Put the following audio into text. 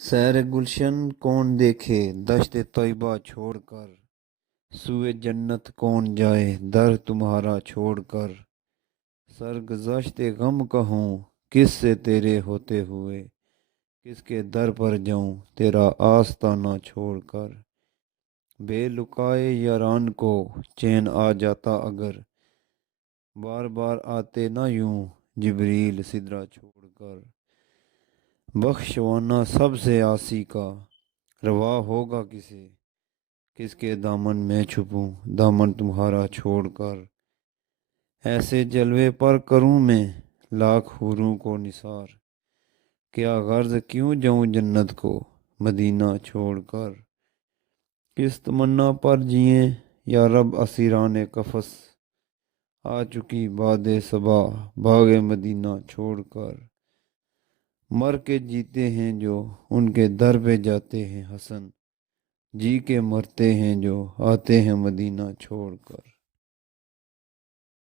سیر گلشن کون دیکھے دشت طیبہ چھوڑ کر، سوئے جنت کون جائے در تمہارا چھوڑ کر، سرگزشت غم کہوں کس سے تیرے ہوتے ہوئے، کس کے در پر جاؤں تیرا آستانہ چھوڑ کر، بے لقائے یاران کو چین آ جاتا اگر، بار بار آتے نہ یوں جبریل سدرا چھوڑ کر، بخشوانا سب سے عاصی کا روا ہوگا کسے، کس کے دامن میں چھپوں دامن تمہارا چھوڑ کر، ایسے جلوے پر کروں میں لاکھ حوروں کو نثار، کیا غرض کیوں جاؤں جنت کو مدینہ چھوڑ کر، کس تمنا پر جئیں یا رب اسیران قفس، آ چکی باد صبا باغ مدینہ چھوڑ کر، مر کے جیتے ہیں جو ان کے در پہ جاتے ہیں حسن، جی کے مرتے ہیں جو آتے ہیں مدینہ چھوڑ کر۔